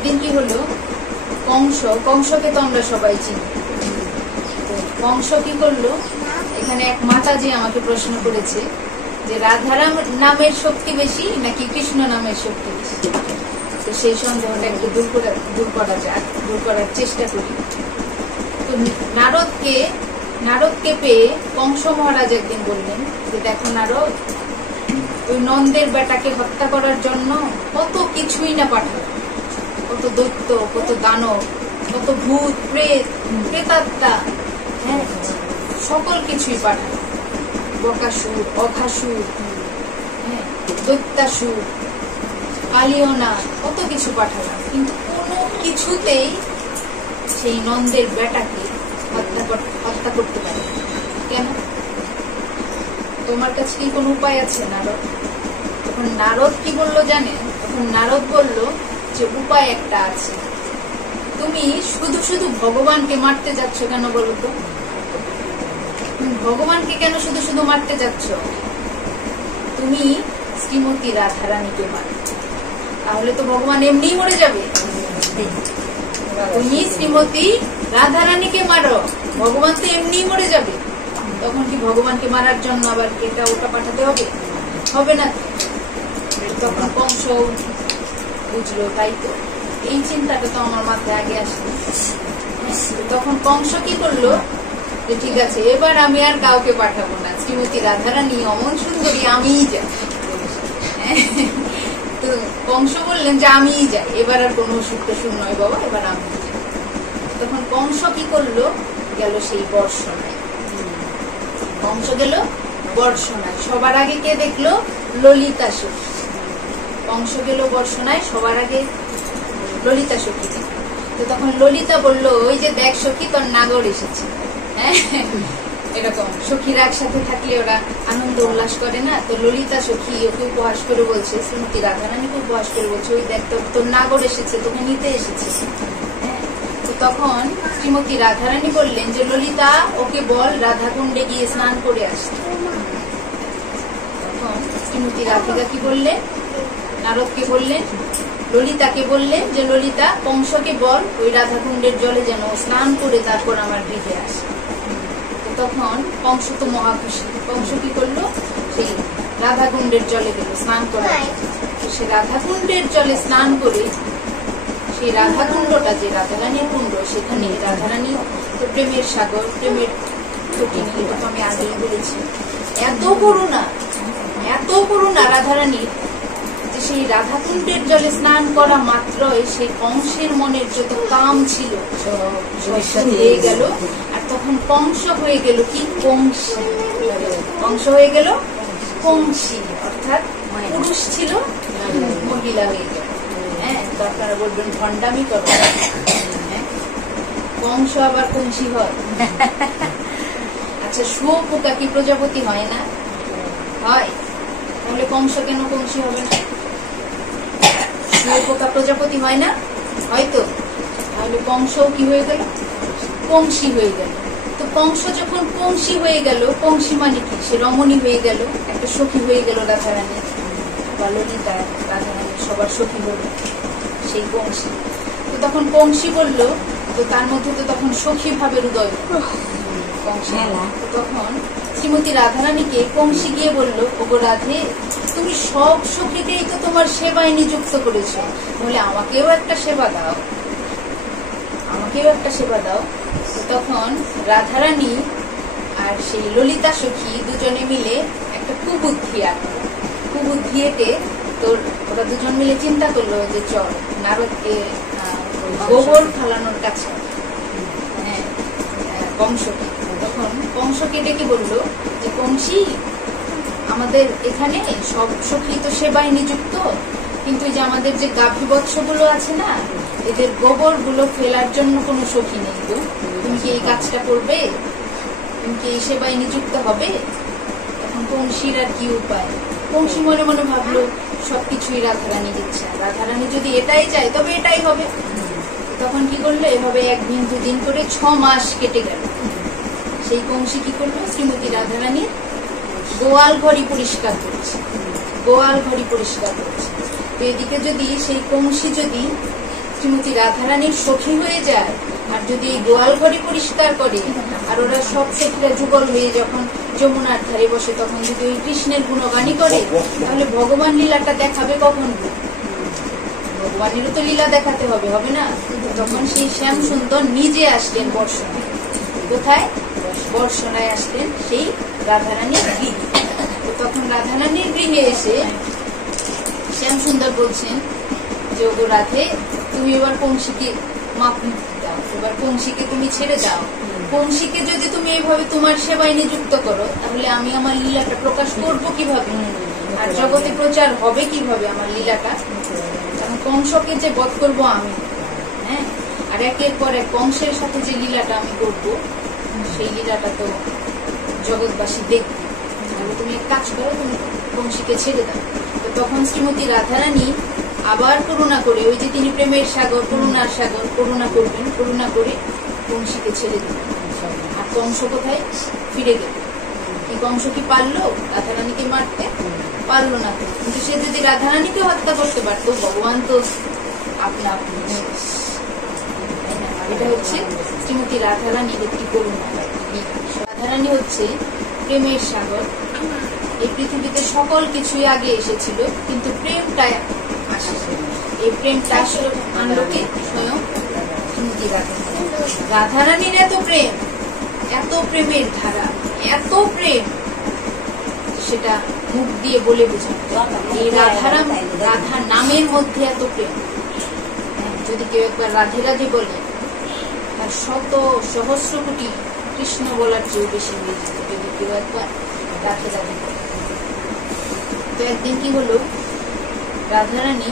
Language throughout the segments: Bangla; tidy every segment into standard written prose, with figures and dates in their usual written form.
একদিন কি হলো, কংসকে তো আমরা সবাই চিনি। কংস কি করলো, এখানে এক মাতাজি আমাকে প্রশ্ন করেছে যে রাধারাম নামের শক্তি বেশি নাকি কৃষ্ণ নামের শক্তি বেশি। তো সেই সন্দেহটা একটু দূর করার চেষ্টা করি। তো নারদকে পেয়ে কংস মহারাজ একদিন বললেন যে দেখো নারদ, ওই নন্দের বেটাকে হত্যা করার জন্য কত কিছুই না পাঠালো, কত দৈত্য, কত দানব, কত ভূত প্রেতাত্মা, হ্যাঁ, সকল কিছুই পাঠালো। বকাসুর, অঘাসুর, হ্যাঁ, দৈত্যাসুর, কালিয়না, কত কিছু পাঠালাম, কিন্তু কোনো কিছুতেই সেই নন্দের বেটাকে হত্যা করতে পারে। কেন? তোমার কাছে কি কোনো উপায় আছে নারদ? তখন নারদ কি বললো জানেন? তখন নারদ বলল যে উপায় একটা আছে। তুমি শুধু ভগবানকে মারতে যাচ্ছ কেন বলো তো? তুমি ভগবানকে কেন শুধু মারতে যাচ্ছ? তুমি শ্রীমতী রাধারানীকে মারো, তাহলে তো ভগবান এমনিই মরে যাবে। তুমি শ্রীমতী রাধারানীকে মারো, ভগবান তো এমনিই মরে যাবে। তখন কি ভগবানকে মারার জন্য আবার এটা ওটা পাঠাতে হবে? হবে না। তখন কংস বুঝলো, তাই তো, এই চিন্তাটা তো আমার মাথায় আগে আসলো। তখন কংস কি করলো, যে ঠিক আছে, এবার আমি আর কাউকে পাঠাবো না, শ্রীমতী রাধারানী অমন সুন্দরী, আমিই যাই। তো কংস বললেন যে আমিই যাই, এবার আর কোনো অসুখ টসুখ নয় বাবা, এবার আমি যাই। তখন কংস কি করলো, গেল সেই বর্ষণায়। কংস গেল বর্ষণায়। সবার আগে কে দেখলো? ললিতা সখী। কংস গেল বর্ষণায়, সবার আগে ললিতা সখী। তো তখন ললিতা বলল, ওই যে দেখ সখী, তোর নাগর এসেছে। হ্যাঁ, এরকম সখীরা একসাথে থাকলে ওরা আনন্দ উল্লাস করে না? তো ললিতা সখী ওকে উপহাস করে বলছে, শ্রীমতী রাধারানীকে উপহাস করে বলছে, ওই দেখ তোর নাগর এসেছে, তোকে নিতে এসেছে। তো তখন শ্রীমতী রাধারানী বললেন যে ললিতা, ওকে বল রাধাকুণ্ডে গিয়ে স্নান করে আসতে। তখন শ্রীমতী রাধিকা কি বললেন, নারদকে বললেন, ললিতাকে বললেন যে ললিতা, কংসকে বল ওই রাধাকুণ্ডের জলে যেন স্নান করে তারপর আমার গৃহে আসে। তখন কংস তো মহা খুশি। কংস কি করলো, সেই রাধাকুণ্ডের জলে গেল স্নান করা। সে রাধাকুণ্ডের জলে স্নান করে, সেই রাধাকুণ্ডটা যে রাধারানীর কুণ্ড, সেখানে রাধারানী তো প্রেমের সাগর, প্রেমের তটিনী, এটা তো আমি আগেই বলেছি। এত করুণা রাধারানীর, যে সেই রাধাকুণ্ডের জলে স্নান করা মাত্রই সেই কংসের মনের যত কাম ছিল হয়ে গেল। আর তখন কংস হয়ে গেল কি, কংসী। কংস হয়ে গেল কংসী, অর্থাৎ পুরুষ ছিল মহিলা হয়ে গেল। হ্যাঁ, তো আপনারা বলবেন ভণ্ডামি করো। কংস আবার কংসী হয়? আচ্ছা, শুয়োপোকা কি প্রজাপতি হয় না? হয়। তাহলে কংস কেন কংসী হবে না? শুয়োপোকা প্রজাপতি হয় না? হয়তো। তাহলে কংসও কি হয়ে গেল? কংসী হয়ে গেল। তো কংস যখন কংসী হয়ে গেল, কংসী মানে কি, সে রমণী হয়ে গেল, একটা সখী হয়ে গেল রাধারানী বা ললিতা, রাধারানী সবার সখী হল সেই কংসী। তো তখন কংসী বলল, তো তার মধ্যে তো তখন সখী ভাবের উদয় কংসী। তখন শ্রীমতী রাধারানীকে কংসী গিয়ে বলল, ওগো রাধে, তুমি সব সখীকেই তো তোমার সেবায় নিযুক্ত করেছ, বলে আমাকেও একটা সেবা দাও, আমাকেও একটা সেবা দাও। তখন রাধারানী আর সেই ললিতা সখী দুজনে মিলে একটা কুবুদ্ধি আঁকলো। কুবুদ্ধি এঁকে তোর ওরা দুজন মিলে চিন্তা করলো যে চল নারদকে গোবর ফালানোর কাছে, হ্যাঁ, কংসকে। তখন কংসকে ডেকে বললো যে কংসী, আমাদের এখানে সব সখী তো সেবায় নিযুক্ত, কিন্তু যে আমাদের যে গাভী বৎসগুলো আছে না, এদের গোবর গুলো ফেলার জন্য কোনো সখী নেই। তো তুমি কি এই কাজটা করবে? তুমি কি এই সেবায় নিযুক্ত হবে? তখন কংসীর আর কি উপায়? কংসী মনে মনে ভাবলো সবকিছুই রাধারানীর ইচ্ছা, রাধারানী যদি এটাই চায় তবে এটাই হবে। তখন কি করলো, এভাবে একদিন দুদিন করে 6 মাস কেটে গেল। সেই কংসী কি করলো, শ্রীমতী রাধারানীর গোয়াল ঘরই পরিষ্কার করছে, গোয়াল ঘরই পরিষ্কার করছে। তো এদিকে যদি সেই কংসী যদি শ্রীমতী রাধারানীর সখী হয়ে যায়, আর যদি এই গোয়াল ঘরে পরিষ্কার করে, আর ওরা সব সখীরা যুগল হয়ে যখন যমুনার ধারে বসে তখন যদি ওই কৃষ্ণের গুণগানই করে, তাহলে ভগবান লীলাটা দেখাবে কখন? ভগবানেরও তো লীলা দেখাতে হবে, হবে না? তখন সেই শ্যাম সুন্দর নিজে আসলেন বর্ষণায়। কোথায়? বর্ষণায় আসলেন সেই রাধারানীর গৃহে। তো তখন রাধারানীর গৃহে এসে শ্যাম সুন্দর বলছেন যে ওগো রাধে, তুমি এবার কংসীকে মাপ দাও, এবার কংসীকে তুমি ছেড়ে দাও। কংসীকে যদি তুমি এইভাবে তোমার সেবায় নিযুক্ত করো, তাহলে আমি আমার লীলাটা প্রকাশ করবো কিভাবে, আর জগতে প্রচার হবে কিভাবে আমার লীলাটা? কারণ কংসকে যে বধ করবো আমি, হ্যাঁ, আর একের পর এক কংসের সাথে যে লীলাটা আমি করবো, সেই লীলাটা তো জগৎবাসী দেখবে। তাহলে তুমি এক কাজ করো, তুমি কংসীকে ছেড়ে দাও। তো তখন শ্রীমতী রাধারানী আবার করুণা করে, ওই যে তিনি প্রেমের সাগর, করুণার সাগর, করুণা করবেন, করুণা করে কংসীকে ছেড়ে দিলেন। আর কংস কোথায়? ফিরে গেল। এই কংস কি পারলো রাধারানীকে মারতে? পারলো না। কিন্তু সে যদি রাধারানীকে হত্যা করতে পারত, ভগবান তো আপনা আপনি। এটা হচ্ছে শ্রীমতী রাধারানীর একটি করুণা। রাধারানী হচ্ছে প্রেমের সাগর। এই পৃথিবীতে সকল কিছুই আগে এসেছিল, কিন্তু প্রেমটা আসে। এই প্রেমটা আসলে আনলো কে? স্বয়ং শ্রীমতী রাধারানী। রাধারানীর এত প্রেম, এত প্রেমের ধারা, এত প্রেম, সেটা মুখ দিয়ে বলে বোঝানো। এই রাধা নামের মধ্যে এত প্রেম। যদি কেউ একবার রাধে রাধে বলে, তার শত সহস্র কোটি কৃষ্ণ বলার চেয়েও বেশি হয়ে যাবে যদি কেউ একবার রাধে রাধে বলে। তো একদিন কি হলো, রাধারানী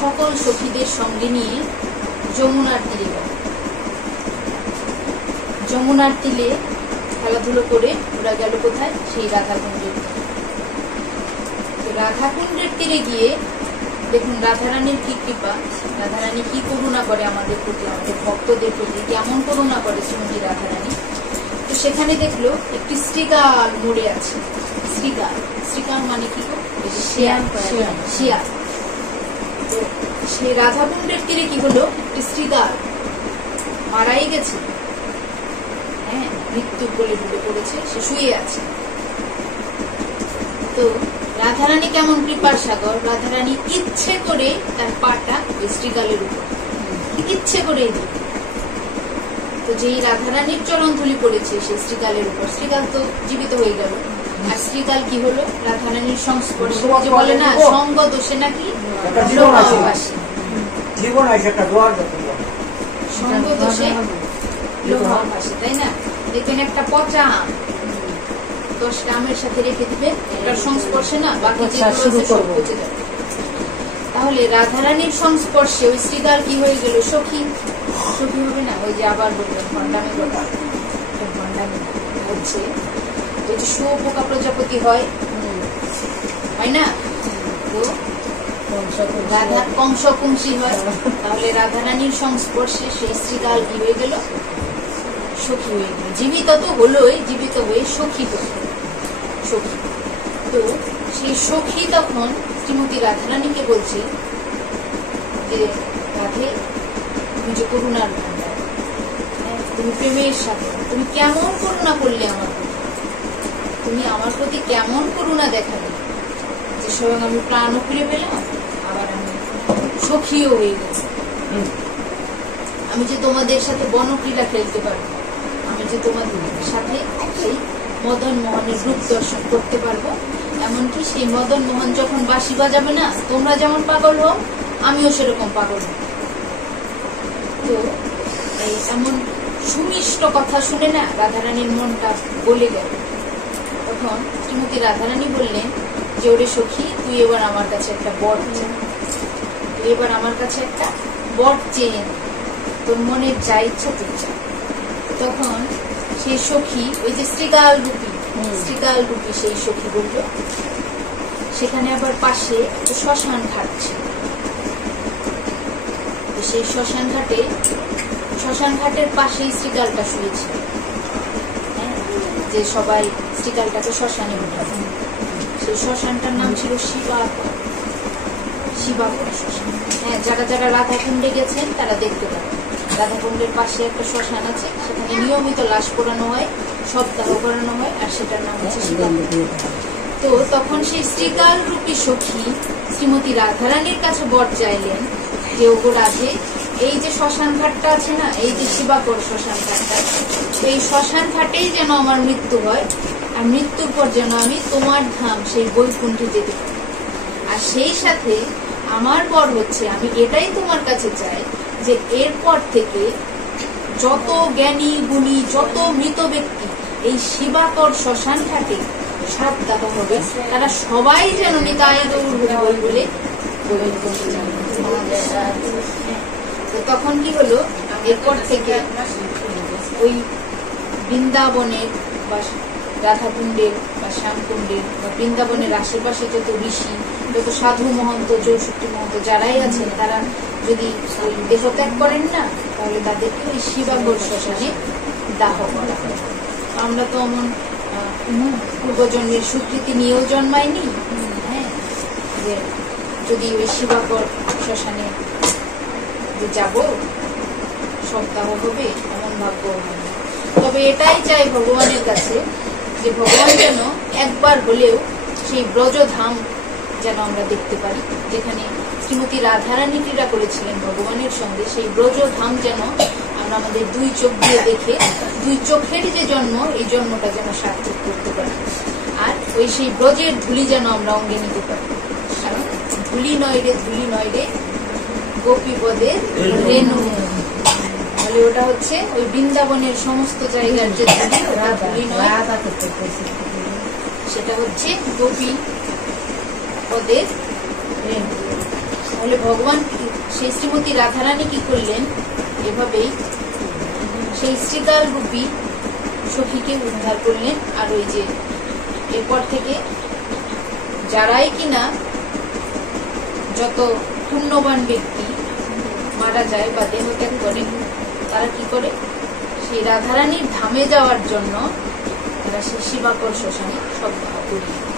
সকল সখীদের সঙ্গে নিয়ে যমুনার তীরে গেল। যমুনার তীরে খেলাধুলো করে ওরা গেল কোথায়? সেই রাধাকুণ্ডের। রাধাকুণ্ডের তীরে গিয়ে দেখুন রাধারানীর কি কৃপা, রাধারানী কি করুণা করে আমাদের প্রতি, আমাদের ভক্তদের প্রতি কেমন করুণা করে শ্রীমতী রাধারানী। তো সেখানে দেখলো একটি শ্রীগাল মরে আছে। শ্রীগাল, শ্রীগাল মানে কি? শিয়াল। শিয়াল। তো সে রাধাকুণ্ডের তীরে কি হলো, একটি শ্রীগাল মারাই গেছে, হ্যাঁ, মৃত্যু কোলে ঢুকে পড়েছে, সে শুয়ে আছে। তো রাধারানী কেমন কৃপার সাগর, রাধারানী ইচ্ছে করে তার পাটা ওই শ্রীগালের উপর ইচ্ছে করে দিল। তো যেই রাধারানীর চরণ ধুলি পড়েছে সেই শ্রীগালের উপর, শ্রীগাল তো জীবিত হয়ে গেল। আর শ্রীগাল কি হলো? রাধারানীর সংস্পর্শে, যে বলে না সঙ্গ দোষে নাকি সঙ্গ দোষে লোহা ভাসে, তাই না? দেখবেন একটা পচা আম 10টা আমের সাথে রেখে দিবেন, এটার সংস্পর্শে না বাকি যেগুলো আছে সব পচে যাবে। তাহলে রাধারানীর সংস্পর্শে ওই শ্রীগাল কি হয়ে গেল? সখী। সখী হবে না? ওই যে আবার বলবেন ভণ্ডামি কথা, ভণ্ডামি হচ্ছে ওই যে শুয়োপোকা প্রজাপতি হয় না? তো রাধা কংস কুংসী হয়। তাহলে রাধারানীর সংস্পর্শে সেই শ্রীগাল কি হয়ে গেল? সখী হয়ে গেল। জীবিত তো হলোই, জীবিত হয়ে সখী হল, সখী। তো সেই সখী তখন শ্রীমতী রাধারানীকে বলছে যে রাধে, তুমি যে করুণার ভান্ডার, তুমি প্রেমের সাথে তুমি কেমন করুণা করলে আমার প্রতি, তুমি আমার প্রতি কেমন করুণা দেখালে যে স্বয়ং আমি প্রাণও ফিরে পেলাম, আবার আমি সখীও হয়ে গেছি। আমি যে তোমাদের সাথে বনক্রীড়া খেলতে পারবো, আমি যে তোমাদের সাথে সেই মদন মোহনের রূপ দর্শন করতে পারবো। এমনকি সেই মদন মোহন যখন বাঁশি বাজাবে না, তোমরা যেমন পাগল হও আমিও সেরকম পাগল হব। তো এই এমন সুমিষ্ট কথা শুনে না রাধারানীর মনটা গলে গেল। তখন শ্রীমতী রাধারানী বললেন যে ওরে সখী, তুই এবার আমার কাছে একটা বর চা, তুই এবার আমার কাছে একটা বর চেয়ে নে, তোর মনের যা ইচ্ছা তুই চা। তখন সেই সখী, ওই যে শ্রীগাল রূপী সেই সখী বলল, সেখানে আবার পাশে একটা শ্মশান ঘাট ছিল। সেই শ্মশান ঘাটের পাশেই শ্রীগালটা শুয়েছিল, যে সবাই শ্রীগালটাকে শ্মশানে উঠাবে। সেই শ্মশানটার নাম ছিল শিবাকর শ্মশান। হ্যাঁ, যারা যারা রাধাকুণ্ডে গেছেন তারা দেখতে পারেন, রাধাকুণ্ডের পাশে একটা শ্মশান আছে, সেখানে নিয়মিত লাশ পোড়ানো হয়, সপ্তাহ করানো হয়, আর সেটার নাম হচ্ছে শিবাকর। তো তখন সেই শ্রীকাল রূপী সখী শ্রীমতী রাধারানীর কাছে বর চাইলেন যে ওগো রাধে, এই যে শ্মশান ঘাটটা আছে না, এই যে শিবাকর শ্মশান ঘাটটা, এই শ্মশান ঘাটেই যেন আমার মৃত্যু হয়, আর মৃত্যুর পর যেন আমি তোমার ধাম সেই বৈকুণ্ঠে যেতে পারি। আর সেই সাথে আমার বর হচ্ছে, আমি এটাই তোমার কাছে চাই যে এরপর থেকে যত জ্ঞানী গুণী যত মৃত ব্যক্তি এই শিবাকর শ্মশান ঘাটে সপ্তাহ হবে, তারা সবাই যেন নিতাই গৌর হরি বলে বৈকুণ্ঠে যাবে। তখন কি হলো, এরপর থেকে ওই বৃন্দাবনের বা রাধাকুণ্ডের বা শ্যামকুণ্ডের বা বৃন্দাবনের আশেপাশে যত ঋষি, যত সাধু মহন্ত, 64 মহন্ত যারাই আছেন, তারা যদি ওই দেহত্যাগ করেন না, তাহলে তাদেরকে ওই শিবাকর শ্মশানে দাহ করা হয়। আমরা তো এমন পূর্বজন্মের স্বীকৃতি নিয়েও জন্মায়নি, হ্যাঁ, যে যদি ওই শিবাকর শ্মশানে যে যাব সপ্তাহ হবে, এমন ভাগ্য হয়। তবে এটাই চাই ভগবানের কাছে যে ভগবান যেন একবার হলেও সেই ব্রজধাম যেন আমরা দেখতে পারি, যেখানে শ্রীমতী রাধারানী ক্রীড়া করেছিলেন ভগবানের সঙ্গে, সেই ব্রজধাম যেন আমরা আমাদের 2 চোখ দিয়ে দেখে, 2 চোখের যে জন্ম, এই জন্মটা যেন সার্থক করতে পারি, আর ওই সেই ব্রজের ধুলি যেন আমরা অঙ্গে নিতে পারি। কারণ ধুলি নয় রে গোপীপদের রেণু, তাহলে ওটা হচ্ছে ওই বৃন্দাবনের সমস্ত জায়গার যে ধুলি নয়, সেটা হচ্ছে গোপী পদের রেণু। তাহলে ভগবান সেই শ্রীমতী রাধারানী কি করলেন, এভাবেই সেই শ্রীকাল রূপী সখীকে উদ্ধার করলেন। আর ওই যে এরপর থেকে যারাই কিনা যত পুণ্যবান ব্যক্তি মারা যায় বা দেহত্যাগ করে, তারা কি করে, সেই রাধারানীর ধামে যাওয়ার জন্য তারা সেই শিবাকর শ্মশানে সপ্তাহ করিয়ে